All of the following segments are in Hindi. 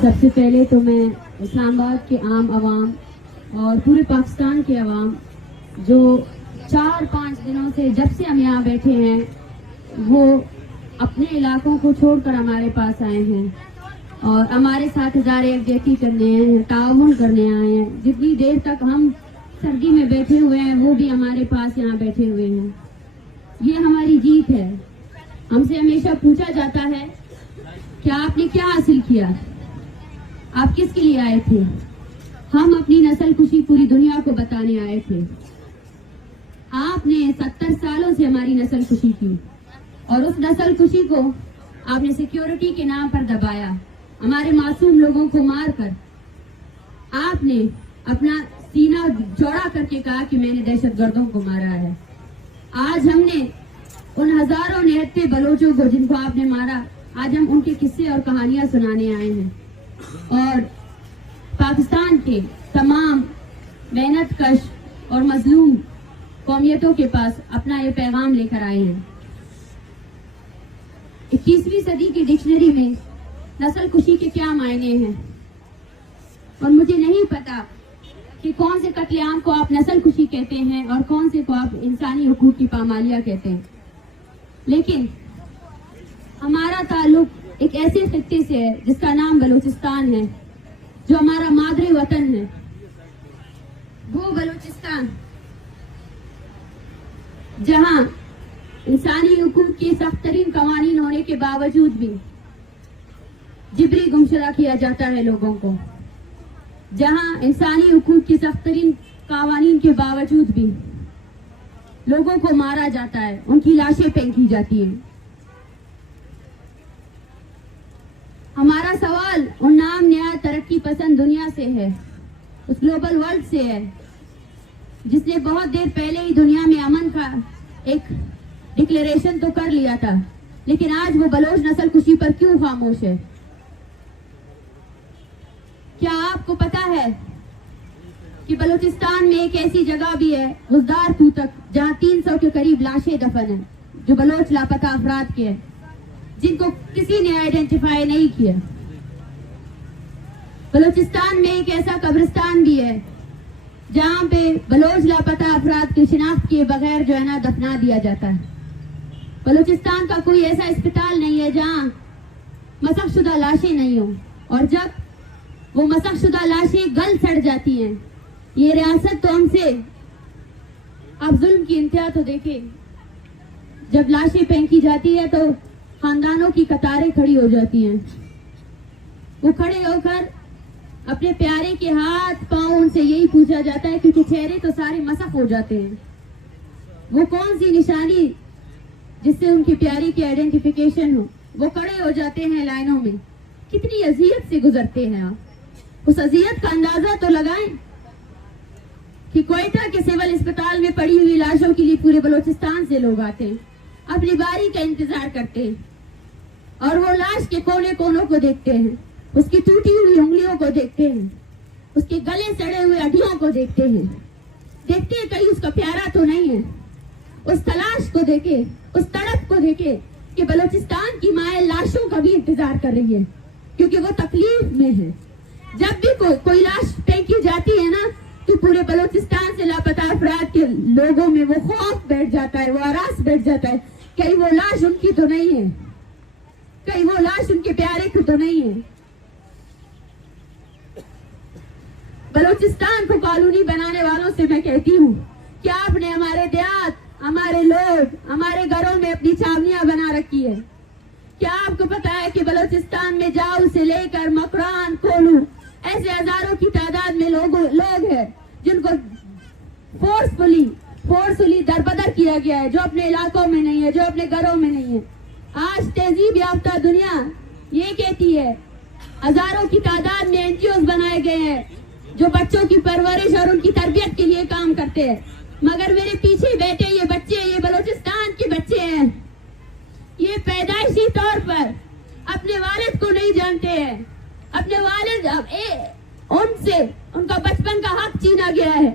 सबसे पहले तो मैं इस्लामाबाद के आम आवाम और पूरे पाकिस्तान के आवाम जो 4-5 दिनों से जब से हम यहाँ बैठे हैं वो अपने इलाकों को छोड़कर हमारे पास आए हैं और हमारे साथ यकजहती करने हैं, ताउन करने आए हैं। जितनी देर तक हम सर्दी में बैठे हुए हैं वो भी हमारे पास यहाँ बैठे हुए हैं। ये हमारी जीत है। हमसे हमेशा पूछा जाता है कि आपने क्या हासिल किया, आप किसके लिए आए थे। हम अपनी नस्ल कुशी पूरी दुनिया को बताने आए थे। आपने 70 सालों से हमारी नस्ल कुशी की और उस नस्ल कुशी को आपने सिक्योरिटी के नाम पर दबाया, हमारे मासूम लोगों को मारकर आपने अपना सीना चौड़ा करके कहा कि मैंने दहशतगर्दों को मारा है। आज हमने उन हजारों निहत्ते बलोचों को जिनको आपने मारा, आज हम उनके किस्से और कहानियां सुनाने आए हैं और पाकिस्तान के तमाम मेहनत कश और मजलूम कौमियतों के पास अपना ये पैगाम लेकर आए हैं। 21वीं सदी की डिक्शनरी में नस्ल कुशी के क्या मायने हैं और मुझे नहीं पता कि कौन से कत्लेआम को आप नस्ल कुशी कहते हैं और कौन से को आप इंसानी हुकूक की पामालिया कहते हैं, लेकिन हमारा ताल्लुक एक ऐसे खित्ते से है जिसका नाम बलूचिस्तान है, जो हमारा मादरे वतन है। वो बलूचिस्तान जहां इंसानी हुकूक के सख्त तरीन कवानीन होने के बावजूद भी जिबरी गुमशुदा किया जाता है लोगों को, जहां इंसानी हुकूक के सख्त तरीन कवानीन के बावजूद भी लोगों को मारा जाता है, उनकी लाशें फेंकी जाती हैं। हमारा सवाल उन नाम नया तरक्की पसंद दुनिया से है, उस ग्लोबल वर्ल्ड से है जिसने बहुत देर पहले ही दुनिया में अमन का एक डिक्लेरेशन तो कर लिया था, लेकिन आज वो बलोच नस्ल कुशी पर क्यों खामोश है। क्या आपको पता है कि बलूचिस्तान में एक ऐसी जगह भी है गुजदार तक जहां 300 के करीब लाशें दफन है, जो बलोच लापता अफराद के हैं, जिनको किसी ने आइडेंटिफाई नहीं किया। बलूचिस्तान में एक ऐसा कब्रिस्तान भी है जहां पे बलोच लापता अफराद की शिनाख्त किए बगैर जो है ना दफना दिया जाता है। बलूचिस्तान का कोई ऐसा अस्पताल नहीं है जहां मसखशुदा लाशें नहीं हो, और जब वो मसखशुदा लाशें गल सड़ जाती हैं, ये रियासत तो हमसे आप जुल्म की इंतहा तो देखे। जब लाशें फेंकी जाती है तो खानदानों की कतारें खड़ी हो जाती हैं, वो खड़े होकर अपने प्यारे के हाथ पांव उनसे यही पूछा जाता है क्योंकि चेहरे तो सारे मसक हो जाते हैं। वो कौन सी निशानी जिससे उनकी प्यारी की आइडेंटिफिकेशन हो, वो खड़े हो जाते हैं लाइनों में। कितनी अजियत से गुजरते हैं आप, उस अजियत का अंदाजा तो लगाएं कि क्वेटा के सिविल अस्पताल में पड़ी हुई लाशों के लिए पूरे बलूचिस्तान से लोग आते हैं, अपनी बारी का इंतजार करते हैं और वो लाश के कोने कोनों को देखते हैं, उसकी टूटी हुई उंगलियों को देखते हैं, उसके गले सड़े हुए हड्डियों को देखते हैं कहीं उसका प्यारा तो नहीं है। उस तलाश को देखे, उस तड़प को देखे कि बलूचिस्तान की माएं लाशों का भी इंतजार कर रही है क्योंकि वो तकलीफ में है। जब भी कोई लाश फेंकी जाती है ना तो पूरे बलूचिस्तान से लापता अफराद के लोगों में वो खौफ बैठ जाता है, वो आरास बैठ जाता है, कहीं वो लाश उनकी तो नहीं है, कहीं वो लाश उनके प्यारे की तो नहीं है। बलूचिस्तान को कॉलोनी बनाने वालों से मैं कहती हूँ कि आपने हमारे देहात, हमारे लोग, हमारे घरों में अपनी छावनियां बना रखी है। क्या आपको पता है कि बलूचिस्तान में जाऊ से लेकर मकरान, कोलू, ऐसे हजारों की तादाद में लोग हैं जिनको फोर्सफुली दरबदर किया गया है, जो अपने इलाकों में नहीं है, जो अपने घरों में नहीं है। आज तहजीब याफ्ता दुनिया ये कहती है, हजारों की तादाद में एनजीओ बनाए गए हैं जो बच्चों की परवरिश और उनकी तरबियत के लिए काम करते हैं, मगर मेरे पीछे बैठे ये बच्चे, ये बलूचिस्तान के बच्चे हैं, ये पैदाइशी तौर पर अपने वालिद को नहीं जानते हैं। अपने वालिद उनसे उनका बचपन का हक छीना गया है।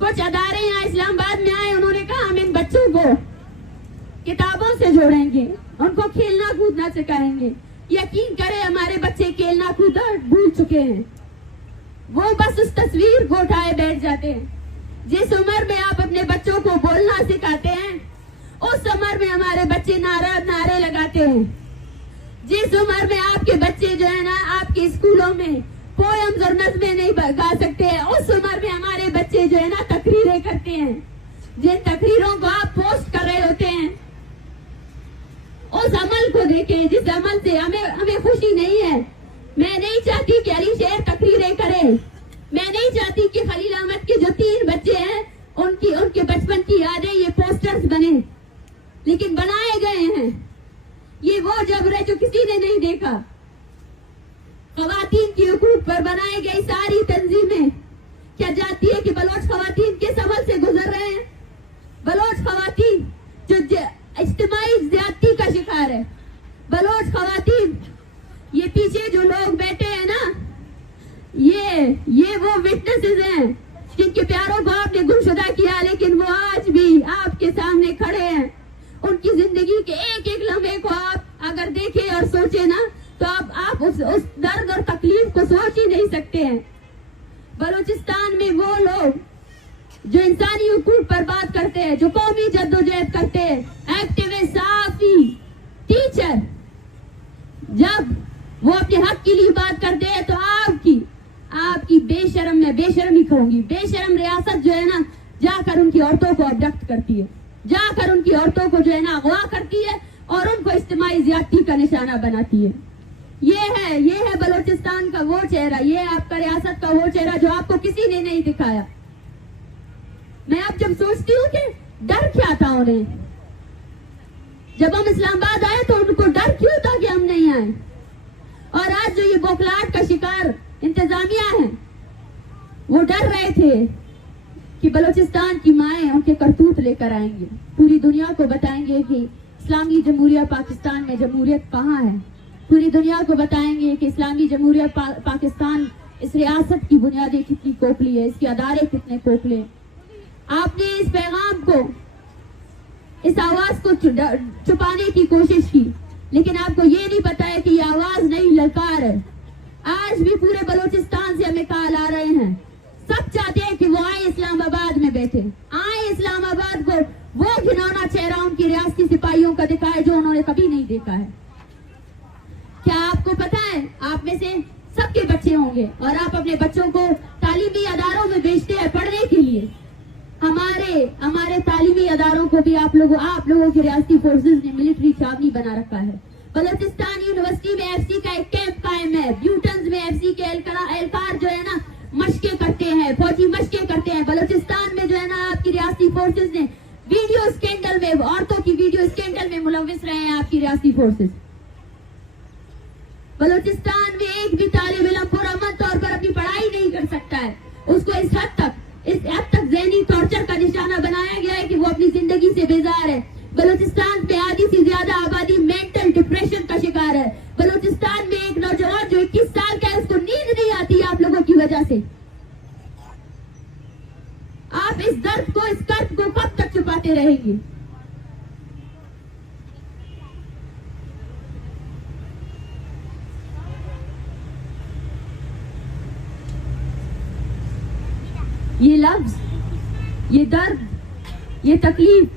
कुछ अदारे यहाँ इस्लामाबाद में आए, उन्होंने कहा हम इन बच्चों को किताबों से जोड़ेंगे, उनको खेलना कूदना सिखाएंगे। यकीन करें हमारे बच्चे खेलना कूदना चुके हैं, वो बस उस तस्वीर को उठाए बैठ जाते हैं। जिस उम्र में आप अपने बच्चों को बोलना सिखाते हैं, उस उम्र में हमारे बच्चे नारे लगाते हैं। जिस उम्र में आपके बच्चे जो है ना आपके स्कूलों में पोएम्स और नज़में नहीं गा सकते हैं, उस उम्र में हमारे बच्चे जो है ना तकरीरें करते हैं। जिन तकरीरों को आप पोस्ट कर रहे होते हैं, उस अमल को देखें जिस अमल से हमें खुशी नहीं है। मैं नहीं चाहती कि अली शेर तकरीरें करे, मैं नहीं चाहती कि खलील अहमद के जो 3 बच्चे हैं उनके बचपन की यादें ये पोस्टर्स बने, लेकिन बनाए गए हैं। ये वो जबर है जो किसी ने नहीं देखा। खवातीन की हुकूक पर बनाई गई सारी तंजीमें क्या जानती है कि बलोच खवातीन किस अमल से गुजर रहे हैं? बलोच खवातीन जो इज्तिमाई ज्यादती का शिकार है, बलोच खवातीन, ये पीछे जो लोग बैठे हैं ना, ये वो विटनेसेस हैं जिनके प्यारों को आपने गुमशुदा किया, लेकिन वो आज भी आपके सामने खड़े हैं। उनकी जिंदगी के एक एक लम्हे को आप अगर देखें और सोचे ना, तो आप उस दर्द और तकलीफ को सोच ही नहीं सकते हैं। बलूचिस्तान में वो लोग जो इंसानी हुकूक पर बात करते हैं, जो कौमी जद्दोजहद करते हैं, एक्टिविस्ट, सहाफी, टीचर, जब वो अपने हक के लिए बात करते हैं तो आपकी बेशरम, मैं बेशरमी कहूंगी, बेशरम रियासत जो है ना जाकर उनकी औरतों को अबडक्ट करती है, जाकर उनकी औरतों को जो है ना अगवा करती है और उनको इज्तिमाई ज्यादती का निशाना बनाती है। ये है बलूचिस्तान का वो चेहरा, ये आपका रियासत का वो चेहरा जो आपको किसी ने नहीं दिखाया। मैं अब जब सोचती हूँ कि डर क्या था उन्हें, जब हम इस्लामाबाद आए तो उनको डर क्यों था कि हम नहीं आए, और आज जो ये बौखलाहट का शिकार इंतजामिया है, वो डर रहे थे कि बलूचिस्तान की माएं उनके करतूत लेकर आएंगे, पूरी दुनिया को बताएंगे कि इस्लामी जमहूरिया पाकिस्तान में जमहूरियत कहाँ है, पूरी दुनिया को बताएंगे कि इस्लामी जमहूरिया पाकिस्तान इस रियासत की बुनियादें कितनी खोखली है, इसके अदारे कितने खोखले। आपने इस पैगाम को, इस आवाज को छुपाने की कोशिश की, लेकिन आपको ये नहीं पता है कि ये आवाज नहीं, ललकार है। आज भी पूरे बलूचिस्तान से हमें कॉल आ रहे हैं, सब चाहते हैं कि वो आए इस्लामाबाद में बैठे, आए इस्लामाबाद को वो घिनौना चेहरा उनकी रियासती सिपाहियों का दिखाए जो उन्होंने कभी नहीं देखा है। क्या आपको पता है, आप में से सबके बच्चे होंगे और आप अपने बच्चों को तालीमी अदारों में भेजते हैं पढ़ने के लिए। हमारे तालीमी अदारों को भी आप लोगों की रियासती फोर्सेस ने मिलिट्री छावनी बना रखा है। बलूचिस्तान यूनिवर्सिटी में एफसी का एक कैंप कायम है, ब्यूटन्स में एफसी के एहलकार जो है ना मशकें करते हैं, फौजी मशकें करते हैं। बलूचिस्तान में जो है ना आपकी रियासती फोर्सेस ने वीडियो स्कैंडल में, औरतों की वीडियो स्कैंडल में मुलविस रहे हैं आपकी रियासती फोर्सेस। बलूचिस्तान में एक भी तालिब इल्म पुरअमन तौर पर अपनी पढ़ाई नहीं कर सकता है, उसको इस हद तक ज़हनी टॉर्चर का निशाना बनाया गया है कि वो अपनी जिंदगी से बेजार है। बलूचिस्तान में आधी से ज्यादा आबादी मेंटल डिप्रेशन का शिकार है। बलूचिस्तान में एक नौजवान जो 21 साल का है, उसको नींद नहीं आती आप लोगों की वजह से। आप इस दर्द को, इस कर्ब को कब तक छुपाते रहेंगे? ये लफ्ज, ये दर्द, ये तकलीफ,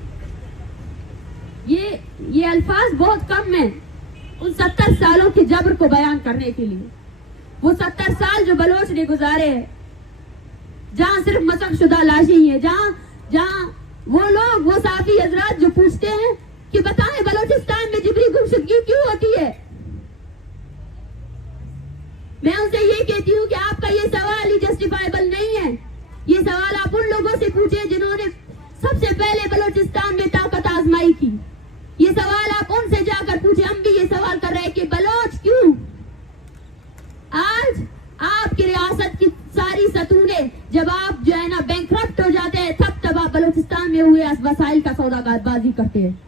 ये अल्फाज बहुत कम है उन 70 सालों के जबर को बयान करने के लिए। वो 70 साल जो बलोच ने गुजारे हैं, जहां सिर्फ मसकशुदा लाशें ही है, जहां वो लोग, वो साफी हजरात जो पूछते हैं कि बताएं बलूचिस्तान में जिबरी गुमशुदगी क्यों होती है, मैं उनसे ये कहती हूँ कि आपका ये सवाल ही जस्टिफाइबल नहीं है। ये सवाल आप उन लोगों से पूछे जिन्होंने सबसे पहले बलूचिस्तान में ताकत आजमाई की। ये सवाल आप उनसे जाकर पूछे। हम भी ये सवाल कर रहे हैं कि बलोच क्यों आज आपकी रियासत की सारी सतूने, जब आप जो है ना बैंकरप्ट हो जाते हैं, तब आप बलूचिस्तान में हुए वसाइल का सौदाबाजी करते हैं।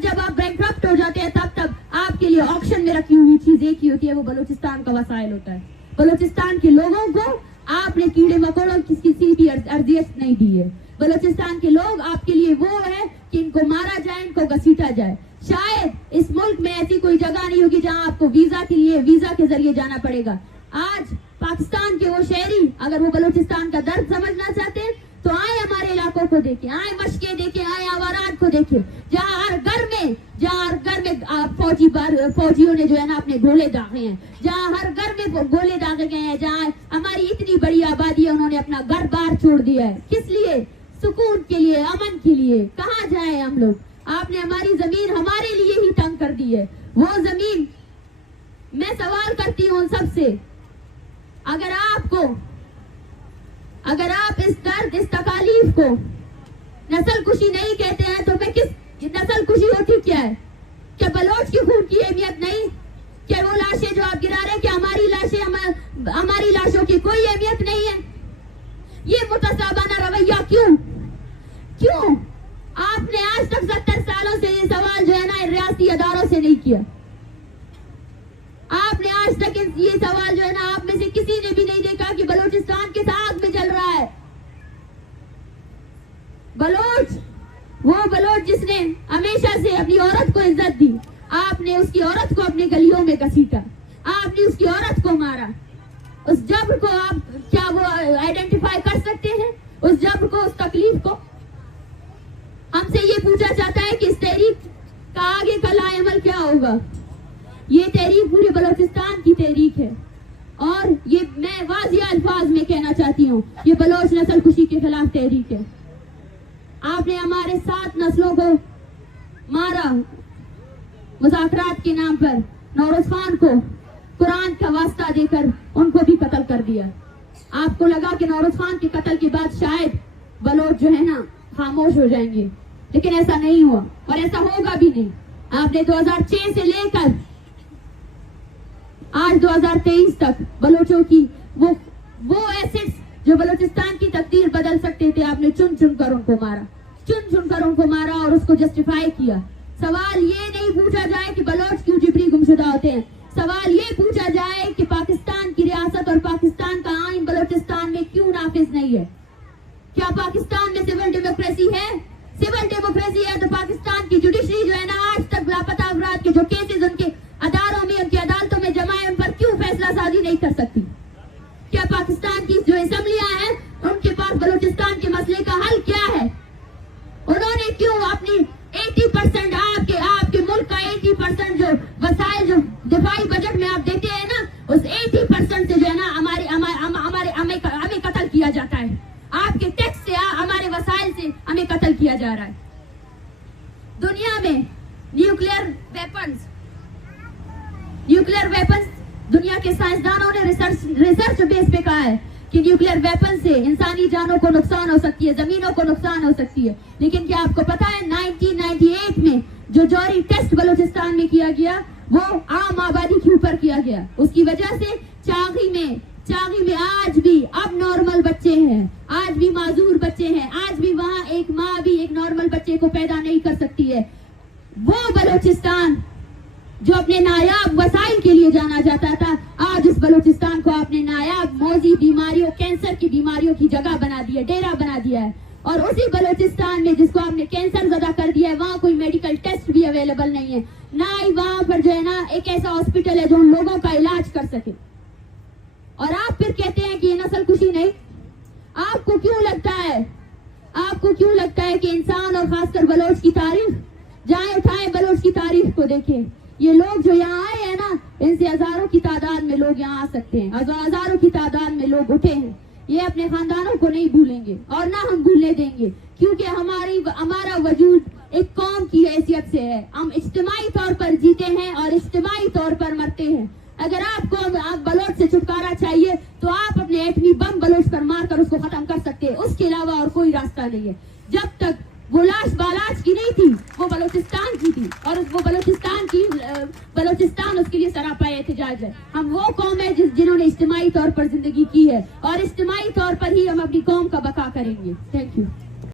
जब आप बैंकरप्ट हो जाते हैं, तब आपके लिए ऑक्शन में रखी हुई चीज एक ही होती है, वो बलूचिस्तान का वसाइल होता है। बलूचिस्तान के लोगों को आपने कीड़े मकोड़ों की किसी भी अर्जियत नहीं दी है। बलूचिस्तान के लोग आपके लिए वो है कि इनको मारा जाए, इनको घसीटा जाए। शायद इस मुल्क में ऐसी कोई जगह नहीं होगी जहां आपको वीजा के जरिए जाना पड़ेगा। आज पाकिस्तान के वो शहरी अगर वो बलूचिस्तान का दर्द समझना चाहते हैं तो आए हमारे इलाकों को देखे, आए मशके देखे, आए आवारात को देखे, जहाँ हर घर में फौजियों ने जो है ना अपने गोले दागे हैं, जहाँ हर घर में गोले दागे गए हैं, जहाँ हमारी इतनी बड़ी आबादी है उन्होंने अपना घर बार छोड़ दिया है। किस लिए? सुकून के लिए, अमन के लिए। कहाँ जाए हम लोग? आपने हमारी जमीन हमारे लिए ही तंग कर दी है। वो जमीन, मैं सवाल करती हूँ उन सबसे, अगर आप इस दर्द, इस तकालीफ को नस्ल कुशी नहीं कहते हैं तो मैं किस नस्ल कुशी होती क्या है? क्या बलोच के खून की अहमियत नहीं? क्या वो लाशें जो आप गिरा रहे हैं, क्या हमारी लाशें, हमारी लाशों की कोई अहमियत नहीं है? ये मुतसाबाना रवैया क्यों? आपने आज तक 70 सालों से ये सवाल जो है ना रियासती अदारों से नहीं किया। आपने आज तक ये सवाल जो है ना आप में से किसी ने भी नहीं देखा कि बलूचिस्तान किस आग में जल रहा है। बलोच, वो बलोच जिसने हमेशा से अपनी औरत को इज्जत दी, आपने उसकी औरत को अपनी गलियों में घसीटा, आपने उसकी औरत को मारा। उस जब्र को आप क्या वो आइडेंटिफाई कर सकते हैं? उस जब्र को, उस तकलीफ को? हमसे ये पूछा जाता है कि इस तहरीक का आगे का लाएमल क्या होगा। ये तहरीक पूरे बलूचिस्तान की तहरीक है और ये मैं वाज़िया अल्फाज में कहना चाहती हूँ, ये बलोच नस्ल कुशी के खिलाफ तहरीक है। आपने हमारे 7 नस्लों को मारा मुज़ाकरात के नाम पर। नौरोज खान को कुरान का वास्ता देकर उनको भी कत्ल कर दिया। आपको लगा कि नौरोज खान के कत्ल के बाद शायद बलोच जो है ना खामोश हो जाएंगे, लेकिन ऐसा नहीं हुआ और ऐसा होगा भी नहीं। आपने 2006 से लेकर आज 2023 तक बलोचों की वो एसिड्स जो बलूचिस्तान की तकदीर बदल सकते थे, आपने चुन चुन कर उनको मारा और उसको जस्टिफाई किया। सवाल ये नहीं पूछा जाए कि बलोच क्यों जिबरी गुमशुदा होते हैं, सवाल ये पूछा जाए कि पाकिस्तान की रियासत और पाकिस्तान का आइन बलूचिस्तान में क्यों नाफिज नहीं है। क्या पाकिस्तान में सिविल डेमोक्रेसी है? सिविल डेमोक्रेसी है तो पाकिस्तान की जुडिशरी जो है ना आज तक लापता अफराद के जो केसेस उनके अदारों में, उनकी अदालतों में जमा है, उन पर क्यों फैसला साजी नहीं कर सकती? क्या पाकिस्तान की जो असेंबलियां हैं उनके पास बलूचिस्तान के मसले का हल क्या है? उन्होंने क्यों अपनी 80% आपके मुल्क का 80% जो वसाइल जो दिफाई बजट में आप देते हैं ना, उस 80% से जो है ना हमें कत्ल किया जाता है। आपके टैक्स से, हमारे वसाइल से हमें कत्ल किया जा रहा है। दुनिया में न्यूक्लियर वेपन्स दुनिया के साइंसदानों ने रिसर्च बेस पे कहा है कि न्यूक्लियर वेपन से इंसानी जानों को नुकसान हो सकती है, जमीनों को नुकसान हो सकती है। लेकिन क्या आपको पता है 1998 में जो जौहरी टेस्ट बलूचिस्तान में किया गया वो आम आबादी के ऊपर किया गया। उसकी वजह से चागी में आज भी अब नॉर्मल बच्चे हैं, आज भी माजूर बच्चे हैं, आज भी वहाँ एक माँ भी एक नॉर्मल बच्चे को पैदा नहीं कर सकती है। वो बलूचिस्तान जो अपने नायाब वसाइल के लिए जाना जाता था, आज इस बलूचिस्तान को आपने नायाब मौजी बीमारियों, कैंसर की बीमारियों की जगह बना दिया, डेरा बना दिया है। और उसी बलूचिस्तान में जिसको आपने कैंसर ज़दा कर दिया है, वहाँ कोई मेडिकल टेस्ट भी अवेलेबल नहीं है, ना ही वहाँ पर जो है ना एक ऐसा हॉस्पिटल है जो उन लोगों का इलाज कर सके। और आप फिर कहते हैं कि ये नस्ल कुशी नहीं। आपको क्यों लगता है कि इंसान और खासकर बलोच की तारीख, जाए उठाए बलोच की तारीख को देखें। ये लोग जो यहाँ आए हैं ना, इनसे हजारों की तादाद में लोग यहाँ आ सकते हैं, हजारों की तादाद में लोग उठे हैं। ये अपने खानदानों को नहीं भूलेंगे और ना हम भूलने देंगे, क्योंकि हमारा वजूद एक कौम की हैसियत से है। हम इज्तिमाई तौर पर जीते हैं और इज्तिमाई तौर पर मरते हैं। अगर आपको आप बलोच से छुटकारा चाहिए तो आप अपने एटमी बम बलोच पर मारकर उसको खत्म कर सकते हैं, उसके अलावा और कोई रास्ता नहीं है। जब तक वो लाश बालाच की नहीं थी, वो बलूचिस्तान की थी और वो बलूचिस्तान उसके लिए सरापा एहतिजाज है। हम वो कौम है जिन्होंने इज्तिमाई तौर पर जिंदगी की है और इज्तिमाई तौर पर ही हम अपनी कौम का बका करेंगे। Thank you.